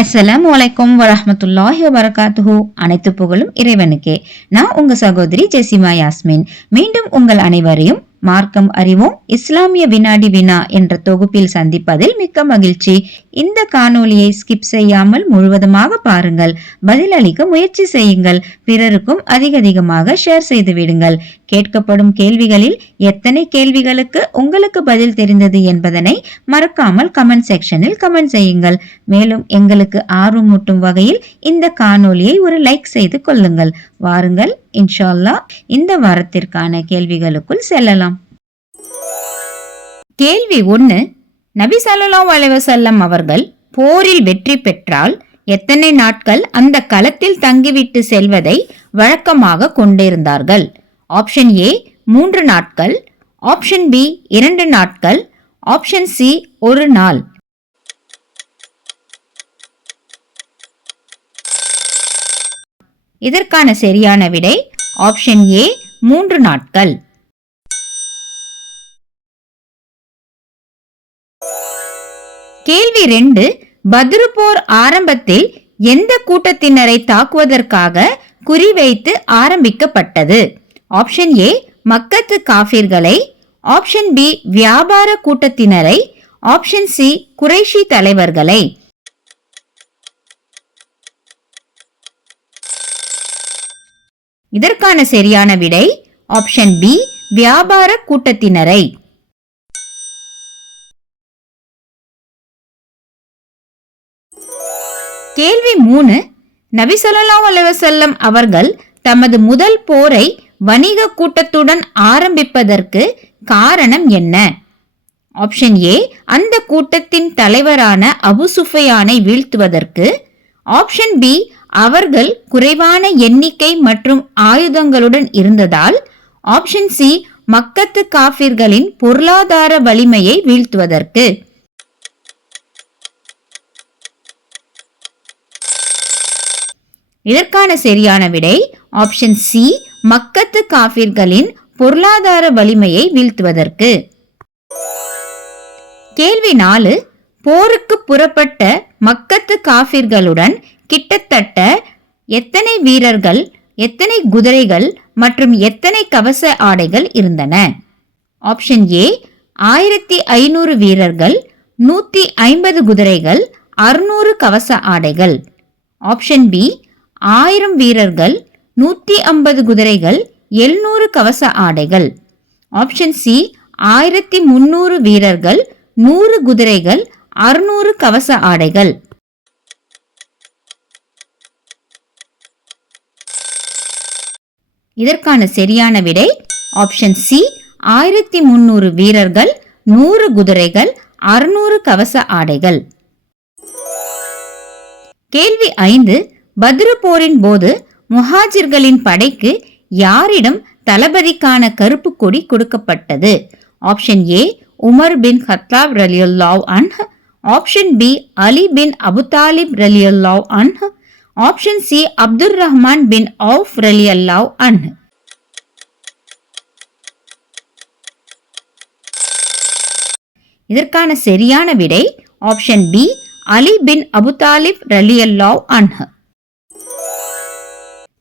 அஸ்ஸலாமு அலைக்கும் வரஹ்மத்துல்லாஹி வபரகாத்துஹு. அனைத்து புகழும் இறைவனுக்கே. நான் உங்க சகோதரி ஜெசிமா யாஸ்மின். மீண்டும் உங்கள் அனைவரையும் மார்க்கம் அறிவோம் இஸ்லாமிய வினாடி வினா என்ற தொகுப்பில் சந்திப்பதில் மிக்க மகிழ்ச்சி. இந்த காணொலியை ஸ்கிப் செய்யாமல் முழுவதுமாக பாருங்கள். பதிலளிக்க முயற்சி செய்யுங்கள். பிறருக்கும் அதிகமாக ஷேர் செய்து விடுங்கள். கேட்கப்படும் கேள்விகளில் எத்தனை கேள்விகளுக்கு உங்களுக்கு பதில் தெரிந்தது என்பதனை மறக்காமல் கமெண்ட் செக்ஷனில் கமெண்ட் செய்யுங்கள். மேலும் எங்களுக்கு ஆர்வமூட்டும் வகையில் இந்த காணொலியை ஒரு லைக் செய்து கொள்ளுங்கள். வாருங்கள், இன்ஷா அல்லாஹ் இந்த வாரத்திற்கான கேள்விகளுக்குள் செல்லலாம். கேள்வி 1. நபி ஸல்லல்லாஹு அலைஹி வஸல்லம் அவர்கள் போரில் வெற்றி பெற்றால் எத்தனை நாட்கள் அந்த களத்தில் தங்கிவிட்டு செல்வதை வழக்கமாக கொண்டிருந்தார்கள்? ஆப்ஷன் ஏ 3 நாட்கள், ஆப்ஷன் பி 2 நாட்கள், ஆப்ஷன் சி 1 நாள். இதற்கான சரியான விடை ஆப்ஷன் ஏ 3 நாட்கள். கேள்வி 2. பத்ரு போர் ஆரம்பத்தில் எந்த கூட்டத்தினரை தாக்குவதற்காக குறிவைத்து ஆரம்பிக்கப்பட்டது? ஆப்ஷன் ஏ மக்கத்து காஃபிர்களை, ஆப்ஷன் பி வியாபார கூட்டத்தினரை, ஆப்ஷன் சி குறைஷி தலைவர்களை. இதற்கான சரியான விடை ஆப்ஷன் பி வியாபார கூட்டத்தினரை. கேள்வி 3. நபி ஸல்லல்லாஹு அலைஹி வஸல்லம் அவர்கள் தமது முதல் போரை வணிக கூட்டத்துடன் ஆரம்பிப்பதற்கு காரணம் என்ன? ஆப்ஷன் ஏ அந்த கூட்டத்தின் தலைவரான அபு சுஃபியானை வீழ்த்துவதற்கு, ஆப்ஷன் பி அவர்கள் குறைவான எண்ணிக்கை மற்றும் ஆயுதங்களுடன் இருந்ததால், ஆப்ஷன் சி மக்கத்து காஃபிர்களின் பொருளாதார வலிமையை வீழ்த்துவதற்கு. இதற்கான சரியான விடை ஆப்ஷன் சி மக்கத்து காஃபிர்களின் பொருளாதார வலிமையை வீழ்த்துவதற்கு. கேள்வி 4. போருக்கு புறப்பட்ட மக்கத்து காஃபிர்களுடன் கிட்டத்தட்ட எத்தனை வீரர்கள், எத்தனை குதிரைகள் மற்றும் எத்தனை கவச ஆடைகள் இருந்தன? ஆப்ஷன் ஏ 1500 வீரர்கள், 150 குதிரைகள், 600 கவச ஆடைகள். ஆப்ஷன் பி 1000 வீரர்கள், 150 குதிரைகள், 700 கவச ஆடைகள். ஆப்ஷன் சி 1300 வீரர்கள், 100 குதிரைகள், 600 கவச ஆடைகள். இதற்கான சரியான விடை ஆப்ஷன் சி 1300 வீரர்கள், 100 குதிரைகள், 600 கவச ஆடைகள். கேள்வி 5. பத்ரு போரின் போது முஹாஜிர்களின் படைக்கு யாரிடம் தளபதிக்கான கருப்பு கொடி கொடுக்கப்பட்டது? Option A Umar bin Khattab ரலியல்லாஹு அன்ஹு, option B Ali bin Abu Talib ரலியல்லாஹு அன்ஹு, option C Abdur Rahman bin Awf ரலியல்லாஹு அன்ஹு. இதற்கான சரியான விடை option B Ali bin Abu Talib ரலியல்லாஹு அன்ஹு.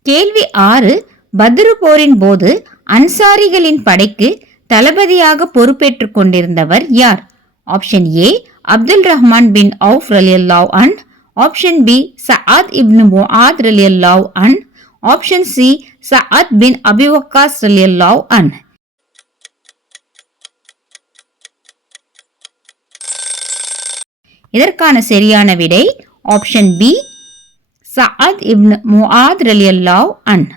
கேள்வி 6. பத்ரு போரின் போது அன்சாரிகளின் படைக்கு தளபதியாக பொறுப்பேற்றுக் கொண்டிருந்தவர் யார்? Option A Abdul Rahman bin Awf ரலியல்லாஹு அன்ஹு, option B Saad ibn Muadh ரலியல்லாஹு அன்ஹு, option C Saad bin Abi Waqqas ரலியல்லாஹு அன்ஹு. இதற்கான சரியான விடை option B Saad ibn Muadh ரலியல்லாஹு அன்ஹு.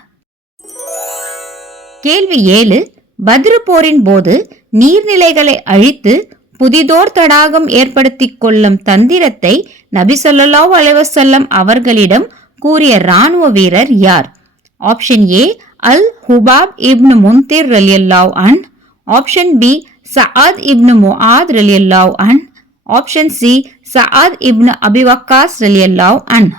கேள்வி 7. பத்ரு போரின் போது நீர்நிலைகளை அழித்து புதிதோர் தடாகம் ஏற்படுத்திக் கொள்ளும் தந்திரத்தை நபி ஸல்லல்லாஹு அலைஹி வஸல்லம் அவர்களிடம் கூறிய ராணுவ வீரர் யார்? ஆப்ஷன் ஏ அல் ஹுபாப் இப்னு முன்திர் ரலியல்லாஹு அன்ஹு, option B Saad ibn Muadh ரலியல்லாஹு அன்ஹு, ஆப்ஷன் சி சஅத் இப்னு அபி வக்காஸ் ரலியல்லாஹு அன்ஹு.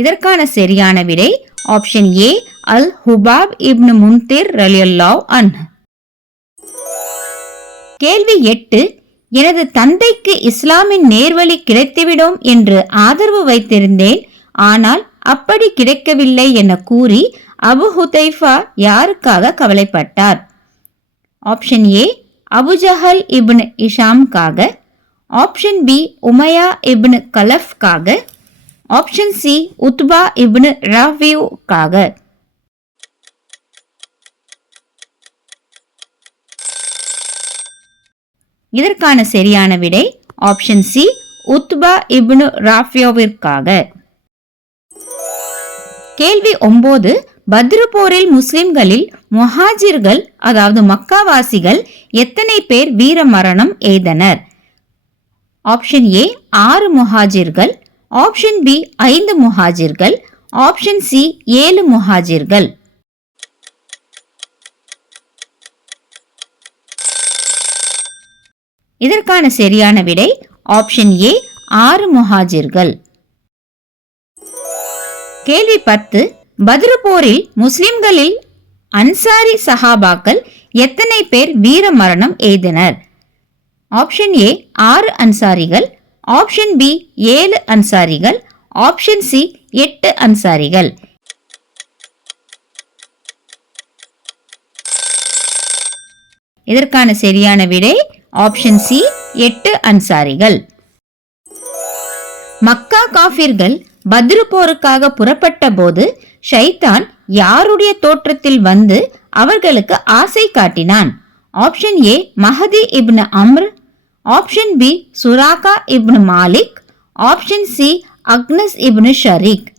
இதற்கான சரியான விடை ஆப்ஷன் ஏ அல் ஹுபாப் இப்னு முன்திர் ரலியல்லாஹு அன்ஹு. கேள்வி 8. எனது தந்தைக்கு இஸ்லாமின் நேர்வழி கிடைத்துவிடும் என்று ஆதரவு வைத்திருந்தேன், ஆனால் அப்படி கிடைக்கவில்லை என கூறி அபு ஹுதைஃபா யாருக்காக கவலைப்பட்டார்? ஆப்ஷன் ஏ அபுஜஹல் இப்னு இஷாம்காக, ஆப்ஷன் பி உமையா இப்னு கலஃப்காக, ஆப்ஷன் சி உத்பா இப்னு ராஃபியுக்காக. இதற்கான சரியான விடை ஆப்ஷன் சி உத்பா இப்னு ராஃபியோவிற்காக. கேள்வி 9. பத்ரு போரில் முஸ்லிம்களில் முஹாஜிர்கள் அதாவது மக்காவாசிகள் எத்தனை பேர் வீர மரணம் எய்தனர்? ஆப்ஷன் ஏ 6 முஹாஜிர்கள், ஆப்ஷன் பி 5 முஹாஜிர்கள், ஆப்ஷன் சி 7 முஹாஜிர்கள். இதற்கான சரியான விடை ஆப்ஷன் ஏ 6 முஹாஜிர்கள். கேள்வி 10. பத்ரு போரில் முஸ்லிம்களில் அன்சாரி சஹாபாக்கள் எத்தனை பேர் வீர மரணம் எய்தனர்? ஆப்ஷன் ஏ 6 அன்சாரிகள், ஆப்ஷன் பி 7 அன்சாரிகள், ஆப்ஷன் சி 8 அன்சாரிகள். இதற்கான சரியான விடை ஆப்ஷன் சி 8 அன்சாரிகள். மக்கா காஃபிர்கள் பத்ரு போருக்காக புறப்பட்ட போது ஷைத்தான் யாருடைய தோற்றத்தில் வந்து அவர்களுக்கு ஆசை காட்டினான்? Option A Mahdi ibn Amr, option B Suraqa ibn Malik, option C Akhnas ibn Shariq.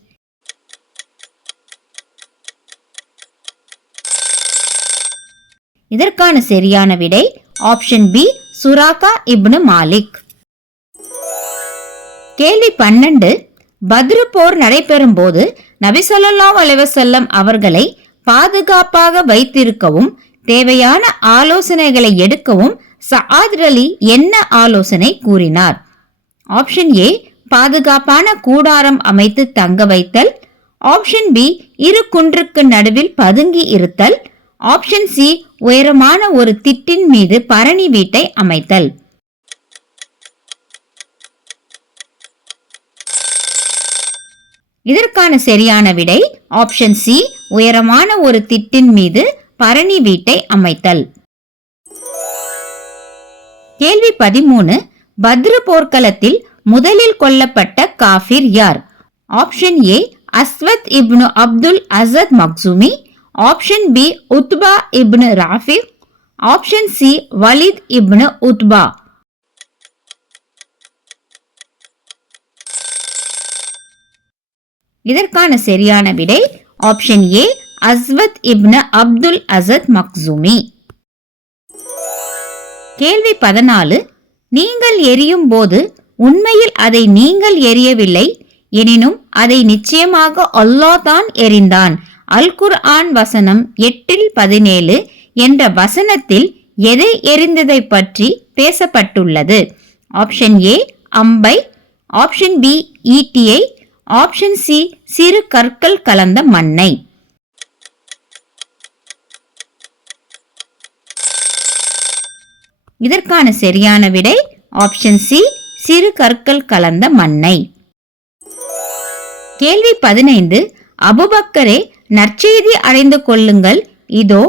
இதற்கான சரியான விடை option B Suraqa ibn Malik. கேள்வி 12. பத்ரு போர் நடைபெறும் போது நபி ஸல்லல்லாஹு அலைஹி வஸல்லம் அவர்களை பாதுகாப்பாக வைத்திருக்கவும் தேவையான ஆலோசனைகளை எடுக்கவும் சஆத் அலி என்ன ஆலோசனை கூறினார்? ஆப்ஷன் ஏ பாதுகாப்பான கூடாரம் அமைத்து தங்க வைத்தல், ஆப்ஷன் பி இரு குன்றுக்கு நடுவில் பதுங்கி இருத்தல், ஆப்ஷன் சி உயரமான ஒரு திட்டின் மீது பரணி வீட்டை அமைத்தல். இதற்கான சரியான விடை ஆப்ஷன் சி உயரமான ஒரு திட்டின் மீது பரணி வீட்டை அமைத்தல். கேள்வி 13. பத்ரு போர்க்களத்தில் முதலில் கொல்லப்பட்ட காஃபிர் யார்? ஆப்ஷன் ஏ அஸ்வத் இப்னு அப்துல் அசத் மக்சூமி, ஆப்ஷன் பி உத்பா இப்னு ராஃபி, ஆப்ஷன் சி வலித் இப்னு உத்பா. இதற்கான சரியான விடை ஆப்ஷன் ஏ அஸ்வத் இப்னு அப்துல் அசத் மக்சூமி. கேள்வி 14. நீங்கள் எரியும் போது உண்மையில் அதை நீங்கள் எரியவில்லை, எனினும் அதை நிச்சயமாக அல்லாஹ் தான் எறிந்தான். அல் குர்ஆன் வசனம் 8:17 என்ற வசனத்தில் எதை எரிந்ததை பற்றி பேசப்பட்டுள்ளது? ஆப்ஷன் ஏ அம்பை, ஆப்ஷன் பி ஈட்டியை, ஆப்ஷன் சி சிறு கற்கள் கலந்த மண்ணை. இதற்கான சரியான விடை ஆப்ஷன் சி சிறு கற்கள் கலந்த மண்ணை. கேள்வி 15. அபூபக்கரே நற்செய்தி அடைந்து கொள்ளுங்கள், இதோ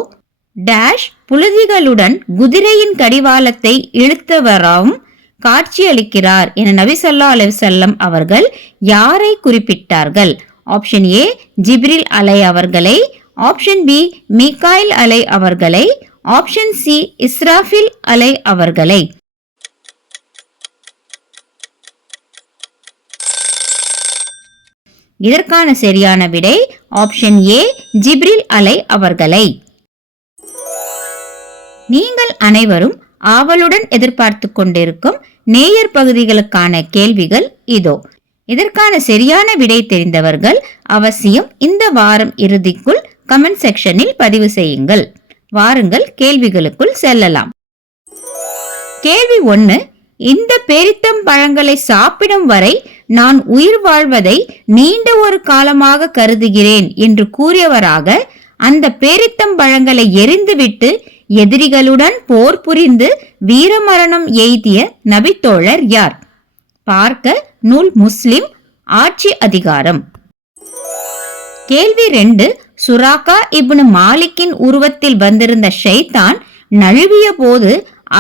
டேஷ் புழுதிகளுடன் குதிரையின் கடிவாளத்தை இழுத்தவராகவும் காட்சியளிக்கிறார் என நபி ஸல்லல்லாஹு அலைஹி வஸல்லம் அவர்கள் யாரை குறிப்பிட்டார்கள்? ஆப்ஷன் ஏ ஜிப்ரில் அலை அவர்களை, ஆப்ஷன் பி மீகாயில் அலை அவர்களை, ஆப்ஷன் சி இஸ்ராஃபில் அலை அவர்களை. இதற்கான சரியான விடை ஆப்ஷன் ஏ ஜிப்ரில் அலை அவர்களை. நீங்கள் அனைவரும் ஆவலுடன் எதிர்பார்த்து கொண்டிருக்கும் நேயர் பகுதிகளுக்கான கேள்விகள் இதோ. இதற்கான சரியான விடை தெரிந்தவர்கள் அவசியம் இந்த வாரம் இறுதிக்குள் கமெண்ட் செக்ஷனில் பதிவு செய்யுங்கள். வாருங்கள் கேள்விகளுக்குள் செல்லலாம். கேள்வி 1. இந்த பேரித்தம் பழங்களை சாப்பிடும் வரை நான் உயிர் வாழ்வதை நீண்ட ஒரு காலமாக கருதுகிறேன் என்று கூறியவராக அந்த பேரித்தம் பழங்களை எரிந்துவிட்டு எதிரிகளுடன் போர் புரிந்து வீரமரணம் எய்திய நபித்தோழர் யார்? பார்க்க நூல் முஸ்லிம், ஆட்சி அதிகாரம். கேள்வி 2. சுராகா இப்னு மாலிக்கின் உருவத்தில் வந்திருந்த ஷைத்தான் நழுவிய போது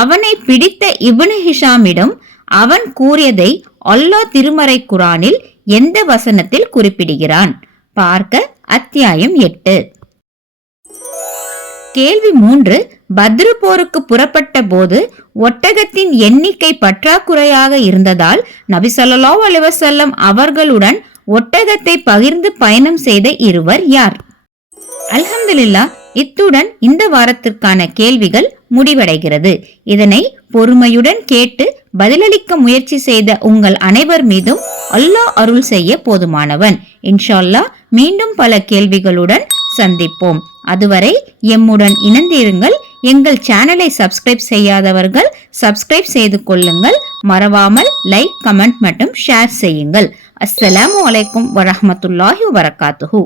அவனை பிடித்த இப்னு ஹிஷாமிடம் அவன் கூறியதை அல்லாஹ் திருமறை குரானில் எந்த வசனத்தில் குறிப்பிடுகிறான்? பார்க்க அத்தியாயம் 8. கேள்வி 3. பத்ரு போருக்கு புறப்பட்ட போது ஒட்டகத்தின் எண்ணிக்கை பற்றாக்குறையாக இருந்ததால் நபி ஸல்லல்லாஹு அலைஹி வஸல்லம் அவர்களுடன் ஒட்டகத்தை பகிர்ந்து பயணம் செய்த இருவர் யார்? அல்ஹம்துலில்லாஹ், இத்துடன் இந்த வாரத்திற்கான கேள்விகள் முடிவடைகிறது. இதனை பொறுமையுடன் கேட்டு பதிலளிக்க முயற்சி செய்த உங்கள் அனைவர் மீதும் அல்லாஹ் அருள் செய்ய போதுமானவன். இன்ஷா அல்லாஹ் மீண்டும் பல கேள்விகளுடன் சந்திப்போம். அதுவரை எம்முடன் இணைந்திருங்கள். எங்கள் சேனலை சப்ஸ்கிரைப் செய்யாதவர்கள் சப்ஸ்கிரைப் செய்து கொள்ளுங்கள். மறவாமல் லைக், கமெண்ட் மற்றும் ஷேர் செய்யுங்கள். அஸ்ஸலாமு அலைக்கும் வரஹ்மத்துல்லாஹி வபரகாத்துஹு.